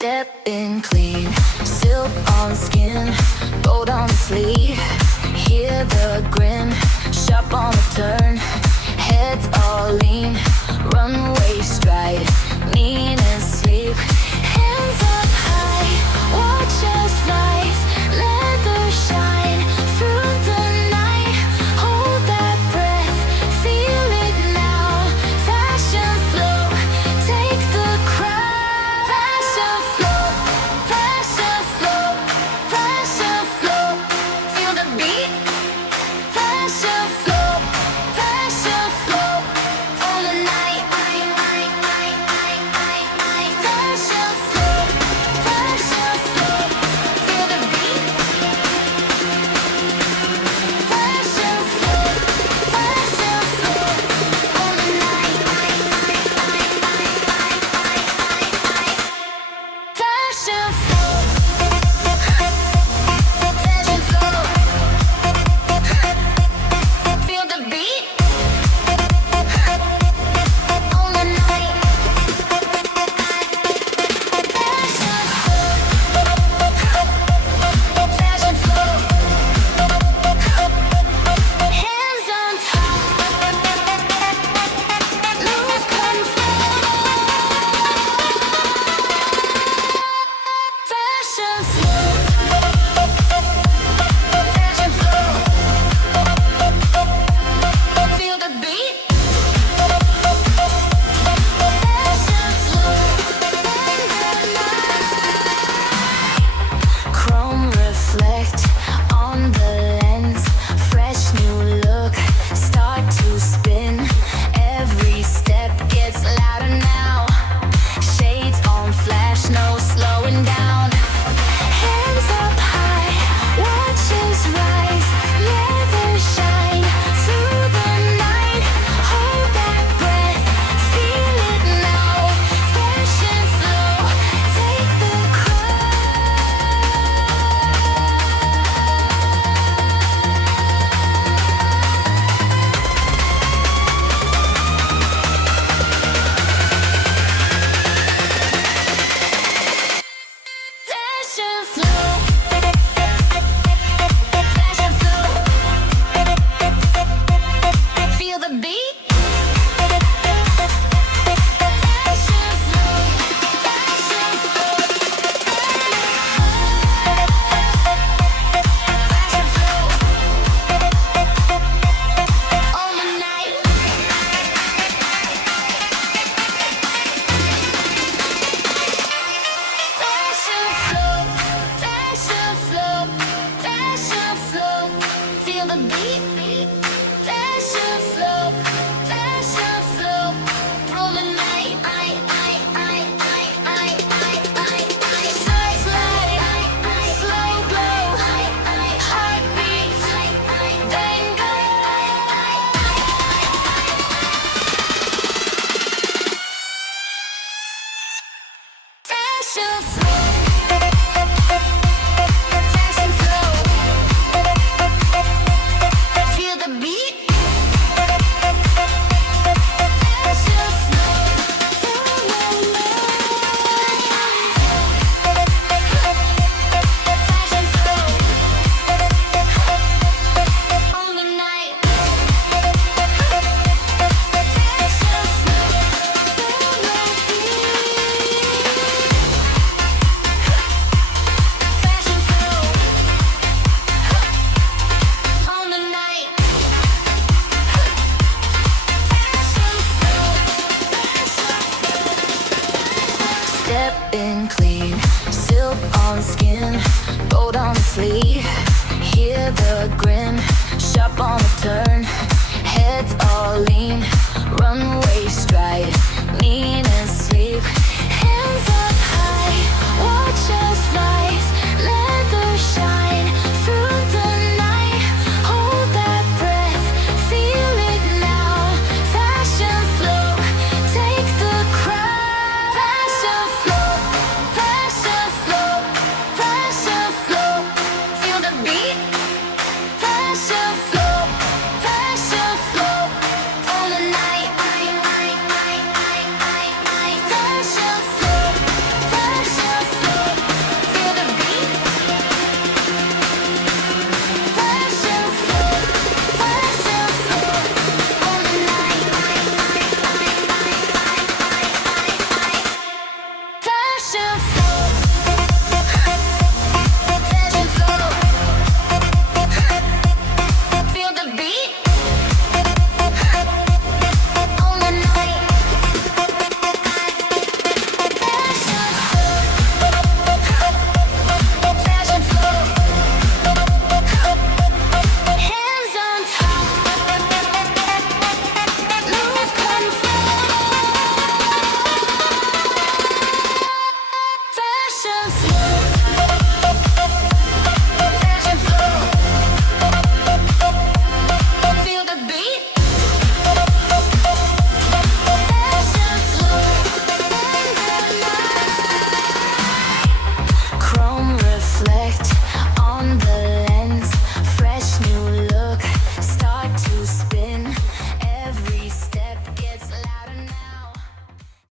Stepping clean, silk on skin, gold on the sleeve. Hear the grin, sharp on the turn, heads all lean, runway stride, mean and sleep. Hands up high, watch us rise, leather shine through the night. Hold that breath, feel it now. Fashion flow, take the crowd. Fashion flow, fashion flow, fashion flow. Feel the beat. Fashion flow, fashion flow. All the night, fashion flow, fashion flow. Feel the beat. Fashion flow, fashion flow. All the night, fashion flow, fashion flow. Feel the beat. On the night. Fashion flow. Hands on top. Lose control. Fashion flow. Fashion flow. Feel the beat. Fashion flow. Chrome reflect on the lens. Fresh new look, start to spin. Every step gets louder now. Shades on flash, no slowing down. Hands up high, watch us rise. Leather shine through the night. Hold that breath, feel it now. Fashion flow, take the fashion flow. Fashion flow. Feel the beat. Fashion flow. Fashion flow. Fashion flow. All the night. Fashion flow, fashion flow, fashion flow. Feel the beat. Fashion flow, fashion flow. Through the night, Size light, slow glow, heartbeat, then go. Fashion flow, fashion flow. Feel the beat. Fashion flow, fashion flow. On the night. Fashion flow, fashion flow. On the night. Stepping clean, silk on skin, gold on the sleeve. Hear the grin, sharp on the turn, heads all lean, runway stride, mean and sleep.